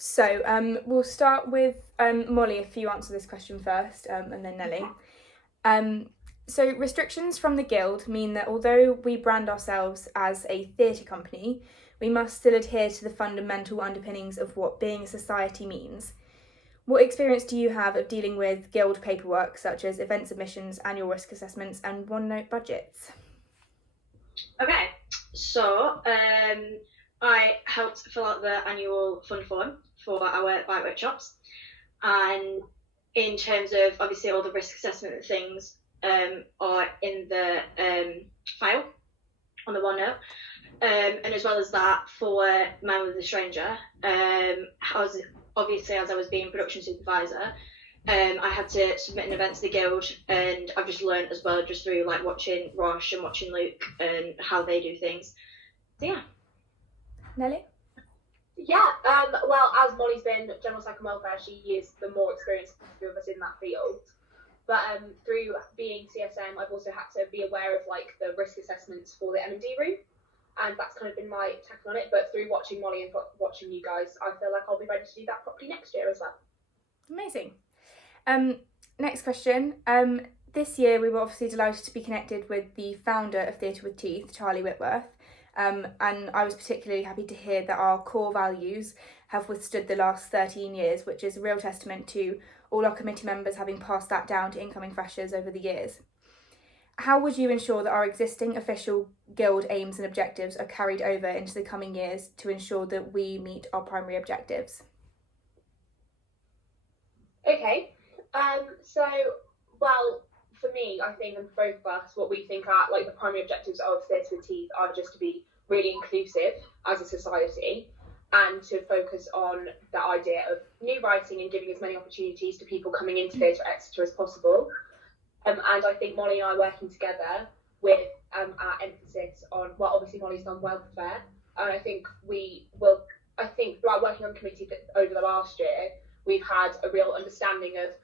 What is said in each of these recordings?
So we'll start with Molly, if you answer this question first, and then Nelly. So restrictions from the Guild mean that although we brand ourselves as a theatre company, we must still adhere to the fundamental underpinnings of what being a society means. What experience do you have of dealing with Guild paperwork, such as event submissions, annual risk assessments, and OneNote budgets? Okay, so I helped fill out the annual fund form for our bike workshops, and in terms of obviously all the risk assessment things are in the file on the OneNote, and as well as that for Man with a Stranger, as I was being production supervisor, I had to submit an event to the Guild, and I've just learned as well just through like watching Rosh and watching Luke and how they do things. So yeah. Nelly? Yeah, well, as Molly's been general psych and welfare, she is the more experienced of us in that field. But through being CSM, I've also had to be aware of like the risk assessments for the M&D room, and that's kind of been my take on it. But through watching Molly and watching you guys, I feel like I'll be ready to do that properly next year as well. Amazing. Next question. This year we were obviously delighted to be connected with the founder of Theatre with Teeth, Charlie Whitworth. And I was particularly happy to hear that our core values have withstood the last 13 years, which is a real testament to all our committee members having passed that down to incoming freshers over the years. How would you ensure that our existing official Guild aims and objectives are carried over into the coming years to ensure that we meet our primary objectives? Okay, well, for me, I think, and for both of us, what we think are like the primary objectives of Theatre with Teeth are just to be really inclusive as a society, and to focus on the idea of new writing and giving as many opportunities to people coming into Theatre Exeter as possible. And I think Molly and I working together with our emphasis on, well, obviously Molly's done welfare, and I think throughout working on the committee over the last year, we've had a real understanding of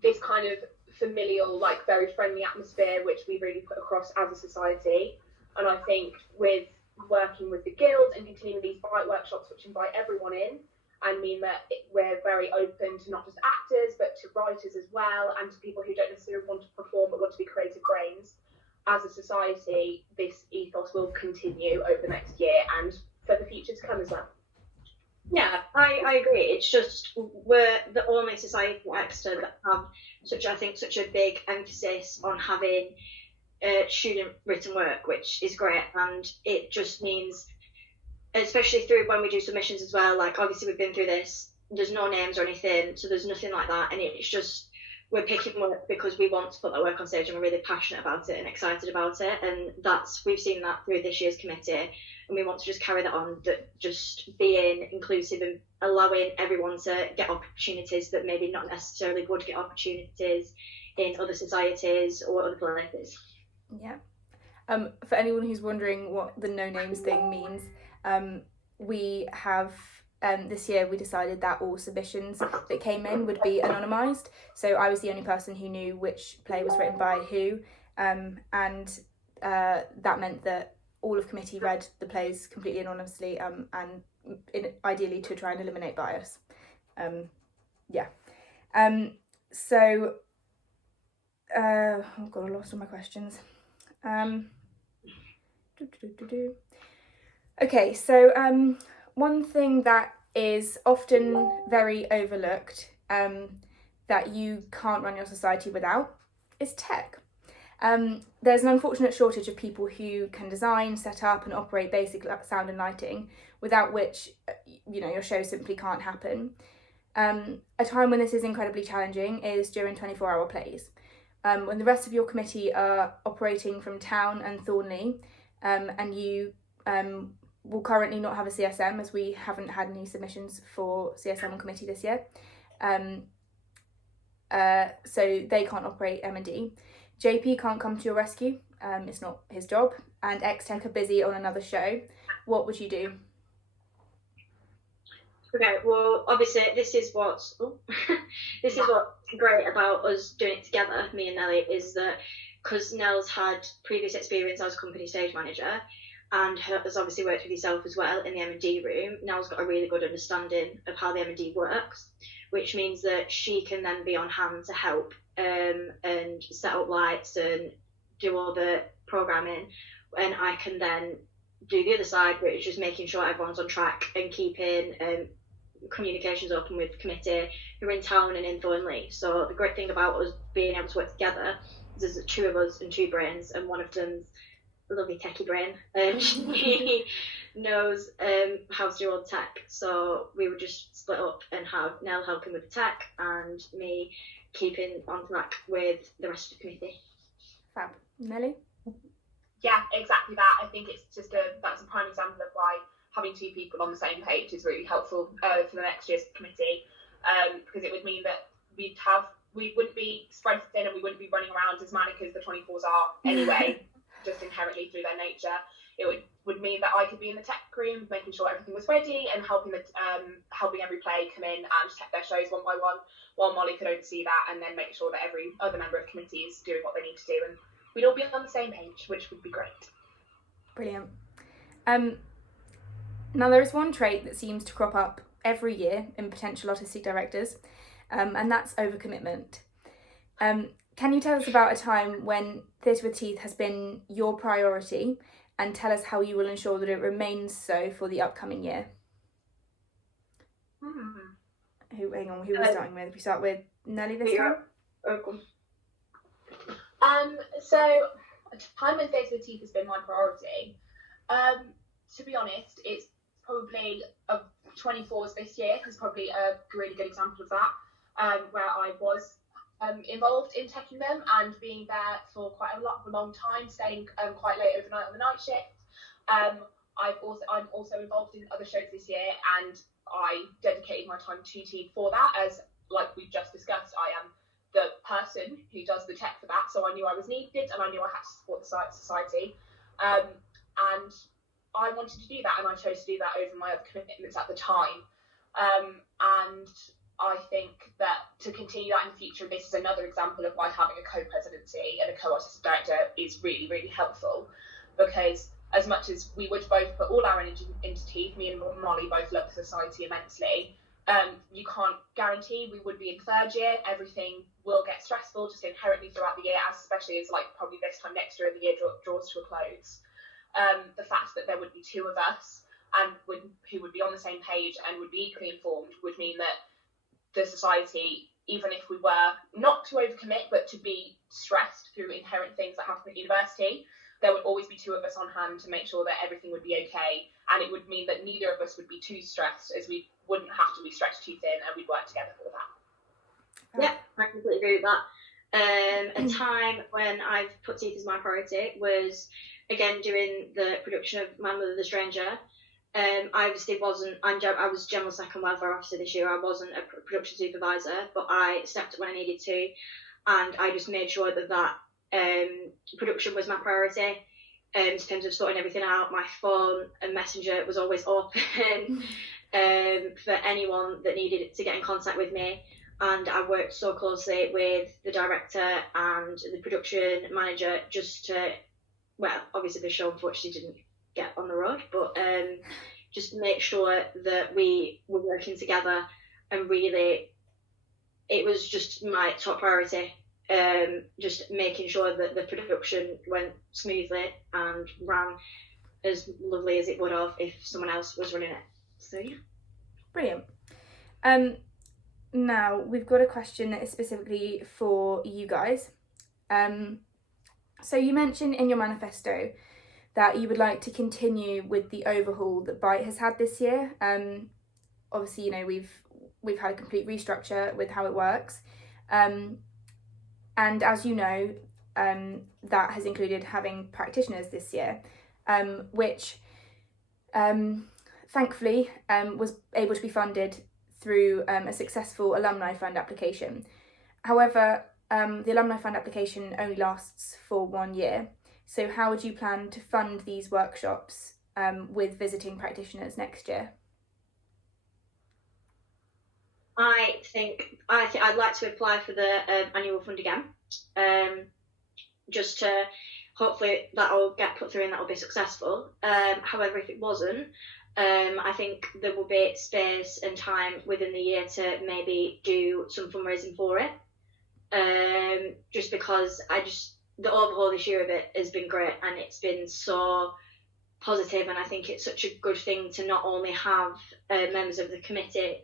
this kind of familial, like very friendly atmosphere, which we really put across as a society. And I think with working with the Guild and continuing these bite workshops, which invite everyone in and mean that we're very open to not just actors, but to writers as well, and to people who don't necessarily want to perform but want to be creative brains, as a society, this ethos will continue over the next year and for the future to come as well. Yeah, I agree. It's just we're the only society in Exeter that have such a big emphasis on having student written work, which is great, and it just means, especially through when we do submissions as well, like obviously we've been through this, there's no names or anything, so there's nothing like that, and it's just we're picking work because we want to put that work on stage and we're really passionate about it and excited about it, and we've seen that through this year's committee, and we want to just carry that on, that just being inclusive and allowing everyone to get opportunities that maybe not necessarily would get opportunities in other societies or other places. Yeah. For anyone who's wondering what the no names thing means, we have this year we decided that all submissions that came in would be anonymised. So I was the only person who knew which play was written by who, and that meant that all of committee read the plays completely anonymously, and ideally to try and eliminate bias. So oh god, I lost all my questions. Okay, so one thing that is often very overlooked, that you can't run your society without, is tech. There's an unfortunate shortage of people who can design, set up and operate basic sound and lighting, without which, your show simply can't happen. A time when this is incredibly challenging is during 24-hour plays. When the rest of your committee are operating from town and Thornley, and you will currently not have a CSM, as we haven't had any submissions for CSM on committee this year, so they can't operate M&D. JP can't come to your rescue, it's not his job, and X-Tech are busy on another show. What would you do? Okay, well, obviously this is what's great about us doing it together, me and Nelly, is that because Nell's had previous experience as company stage manager, and has obviously worked with yourself as well in the M&D room. Nell's got a really good understanding of how the M&D works, which means that she can then be on hand to help and set up lights and do all the programming, and I can then do the other side, which is just making sure everyone's on track and keeping communications open with the committee who are in town and in Thornley. So the great thing about us being able to work together is there's two of us and two brains, and one of them's a lovely techie brain, and she knows how to do all the tech. So we would just split up and have Nell helping with the tech and me keeping on track with the rest of the committee. Fab. Nelly? Yeah, exactly that. I think it's just that's a prime example of why having two people on the same page is really helpful for the next year's committee, because it would mean that we wouldn't be spread thin and we wouldn't be running around as manic as the 24s are anyway, just inherently through their nature. It would mean that I could be in the tech room making sure everything was ready and helping every play come in and check their shows one by one, while Molly could oversee that and then make sure that every other member of the committee is doing what they need to do, and we'd all be on the same page, which would be great. Brilliant. Now there is one trait that seems to crop up every year in potential artistic directors, and that's overcommitment. Can you tell us about a time when Theatre with Teeth has been your priority, and tell us how you will ensure that it remains so for the upcoming year? Who are we starting with? We start with Nelly this time? So a time when Theatre with Teeth has been my priority. To be honest, it's probably 24s this year is probably a really good example of that, where I was involved in taking them and being there for quite a long time, staying quite late overnight on the night shift. I'm also involved in other shows this year, and I dedicated my time to Teeth for that, as like we've just discussed, I am the person who does the tech for that, so I knew I was needed and I knew I had to support the society, and I wanted to do that, and I chose to do that over my other commitments at the time, and I think that to continue that in the future, this is another example of why having a co-presidency and a co-artistic director is really, really helpful, because as much as we would both put all our energy into Teeth, me and Molly both love the society immensely, you can't guarantee we would be in third year. Everything will get stressful just inherently throughout the year, especially as like probably this time next year and the year draws to a close. The fact that there would be two of us and who would be on the same page and would be equally informed would mean that the society, even if we were not to overcommit but to be stressed through inherent things that happen at university, there would always be two of us on hand to make sure that everything would be okay, and it would mean that neither of us would be too stressed, as we wouldn't have to be stretched too thin, and we'd work together for that. Yeah, I completely agree with that. A time when I've put Teeth as my priority was, again, doing the production of My Mother the Stranger. I obviously wasn't, I was General Second Welfare Officer this year. I wasn't a production supervisor, but I stepped up when I needed to, and I just made sure that production was my priority. In terms of sorting everything out, my phone and messenger was always open for anyone that needed to get in contact with me, and I worked so closely with the director and the production manager just to, well, obviously the show unfortunately didn't get on the road, but just make sure that we were working together, and really it was just my top priority, just making sure that the production went smoothly and ran as lovely as it would have if someone else was running it. So yeah. Brilliant. Now we've got a question that is specifically for you guys. So you mentioned in your manifesto that you would like to continue with the overhaul that Byte has had this year. Obviously, you know, we've had a complete restructure with how it works. And as you know, that has included having practitioners this year, which thankfully was able to be funded through a successful alumni fund application. However, the alumni fund application only lasts for 1 year. So how would you plan to fund these workshops with visiting practitioners next year? I think I'd like to apply for the annual fund again, just to hopefully that'll get put through and that'll be successful. However, if it wasn't, I think there will be space and time within the year to maybe do some fundraising for it. Just because the overhaul this year of it has been great, and it's been so positive, and I think it's such a good thing to not only have members of the committee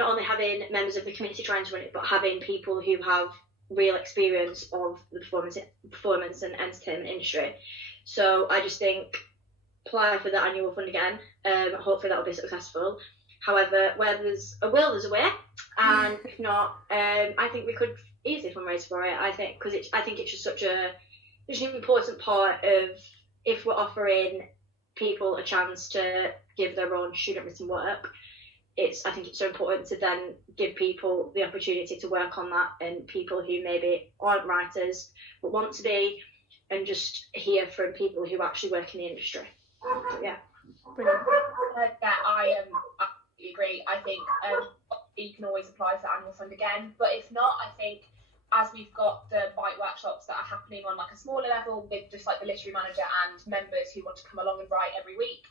not only having members of the committee trying to run it, but having people who have real experience of the performance and entertainment industry. So I just think apply for the annual fund again. Hopefully that'll be successful. However, where there's a will, there's a way, and if not, I think we could easily fundraise for it. I think because I think it's just such an important part of, if we're offering people a chance to give their own student written work, I think it's so important to then give people the opportunity to work on that, and people who maybe aren't writers but want to be, and just hear from people who actually work in the industry. So, yeah. Brilliant. I agree. I think you can always apply for the annual fund again, but if not, I think as we've got the bite workshops that are happening on like a smaller level with just like the literary manager and members who want to come along and write every week,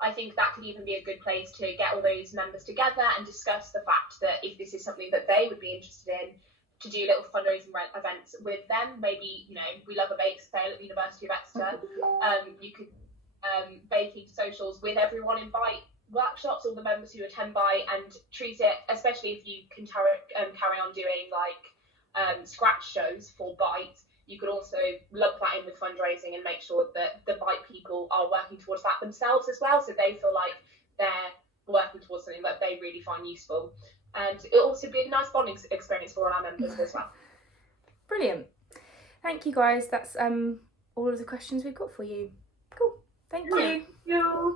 I think that could even be a good place to get all those members together and discuss the fact that if this is something that they would be interested in, to do little fundraising events with them. Maybe, we love a bake sale at the University of Exeter. You could baking socials with everyone in bite workshops, all the members who attend bite, and treat it, especially if you can carry on doing like scratch shows for bite. You could also lump that in with fundraising and make sure that the bite people are working towards that themselves as well, so they feel like they're working towards something that they really find useful. And it'll also be a nice bonding experience for all our members as well. Brilliant. Thank you, guys. That's all of the questions we've got for you. Cool. Thank you. Yeah.